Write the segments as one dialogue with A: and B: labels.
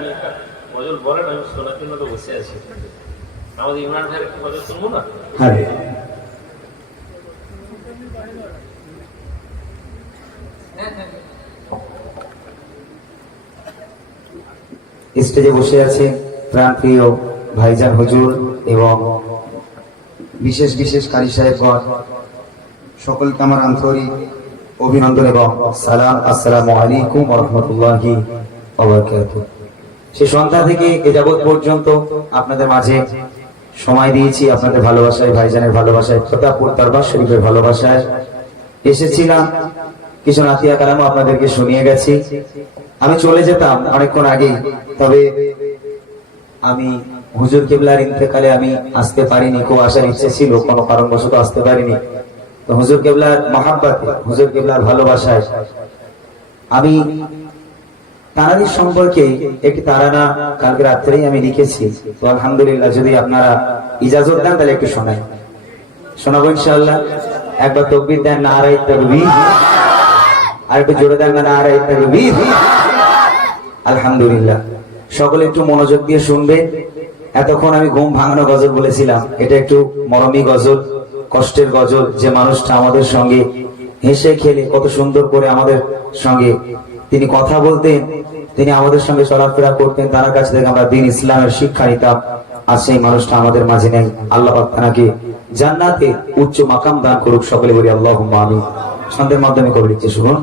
A: আপনি গজল বলেন, আমি শোনার জন্য তো বসে আছি। আমাদের ইমরান ভাইয়ের গজল শুনব না?
B: হ্যাঁ। স্টেজে বসে আছে প্রাণপ্রিয় ভাইজান হজুর এবং বিশেষ বিশেষ কারি সাহেবগণ, সকলকে আমার আন্তরিক অভিনন্দন এবং সালাম, আসসালামু আলাইকুম রহমতুল্লাহি সে সন্ধ্যা থেকে এ যাবৎ পর্যন্ত আপনাদের মাঝে সময় দিয়েছি, আপনাদের ভালোবাসায়, ভাইজানের ভালোবাসায় প্রতাপপুর দরবার শরীফের ভালোবাসায়। এসেছিলাম, কিছু নাতিয়া কালামও আপনাদেরকে শুনিয়ে গেছি। আমি চলে যেতাম অনেকক্ষণ আগেই, তবে আমি হুজুর কেবলার ইন্তেকালে আমি আসতে পারিনি খুব আসার ইচ্ছে ছিল, কোনো কারণবশত আসতে পারিনি। তো হুজুর কেবলার মহাব্বাতে, হুজুর কেবলার ভালোবাসায় আমি তারানির সম্পর্কে একটি তারানা কালকে রাত্রেই আমি লিখেছি। তো আলহামদুলিল্লাহ, যদি আপনারা ইজাজত দেন, তাহলে একটু শোনাই শোনাবো ইনশাআল্লাহ। একবার তকবির দেন না আড়াই আর একটু জোরে দেন না আড়াই আলহামদুলিল্লাহ। সকলে একটু মনোযোগ দিয়ে শুনবে। এতক্ষণ আমি ঘুম ভাঙানো গজল বলেছিলাম। এটা একটু মরমী গজল, কষ্টের গজল। যে মানুষটা আমাদের সঙ্গে হেসে খেলে, কত সুন্দর করে আমাদের সঙ্গে তিনি কথা বলতেন, তিনি আমাদের সঙ্গে চলাফেরা করতেন, তার কাছ থেকে আমরা দিন ইসলামের শিক্ষা নিতাম। আর সেই মানুষটা আমাদের মাঝে নেই। আল্লাহ তাকে জান্নাতে উচ্চ মাকাম দান করুক, সকলে বলি আল্লাহ আমি ছন্দের মাধ্যমে কবি লিখছে শুনুন।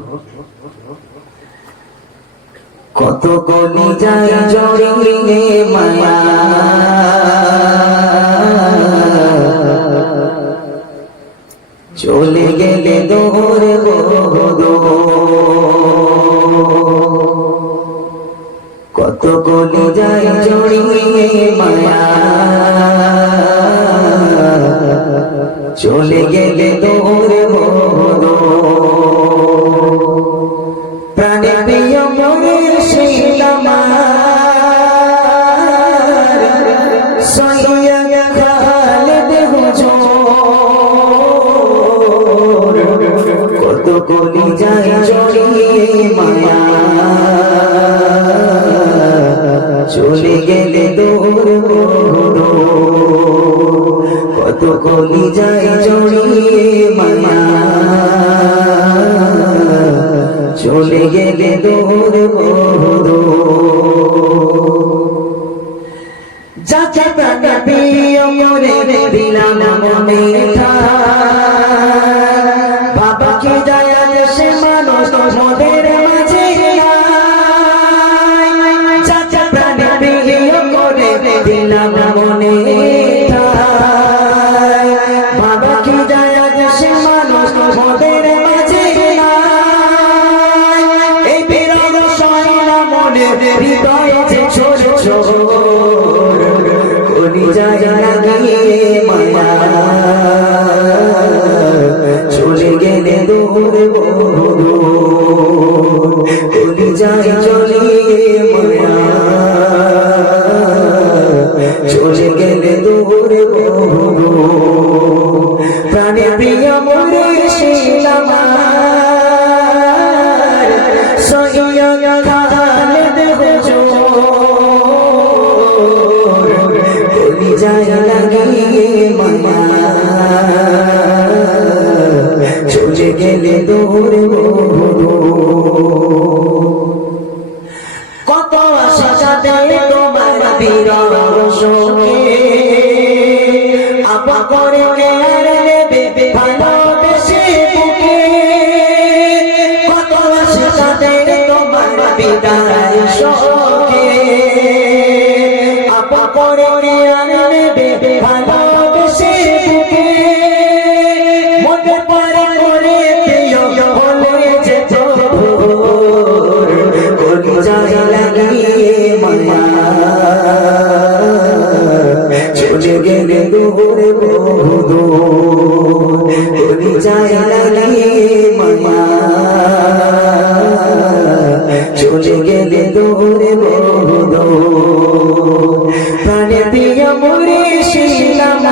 B: কত কলি যায় জড়িয়ে কত গলি যায় জড়িয়ে মায়া। চলে গেলে দৌড়ে প্রাণে প্রিয় কত কলি যায় জড়িয়ে মায়া। চলে গেলে কত কলি যায় জড়িয়ে মায়া। চলে গেলে দৌড় কলি যায় লাগিয়ে যাতে তোমার বিরহ শোকে আপা করে আর নেবে ভালোবেসে আপা করে যায় লাগে মায়া চলে গেলে দৌড়ে বৌদ প্রাণে দিয়া মরে শিলাম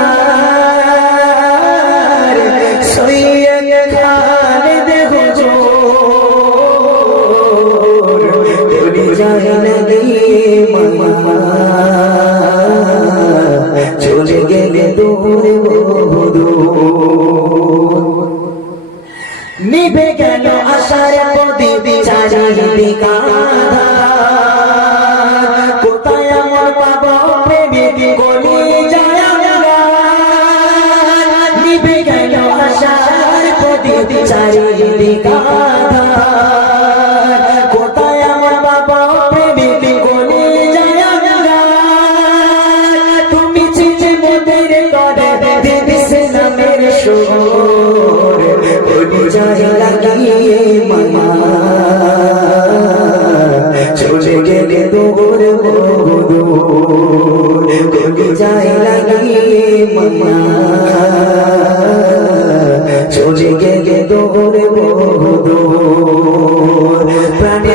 B: যায় লাগে মায়া চলে গেলে দৌড়ে আশার প্রদীপ আঁধার। কোথায় আমার পাবো প্রেমিক গলি যায়। নিভে গেল আশার প্রদীপ চারিদিক আঁধার। চলে গেলে দূর বহুদূর পরিচয় লাগিয়ে মামা। চলে গেলে দূর বহুদূর প্রাণে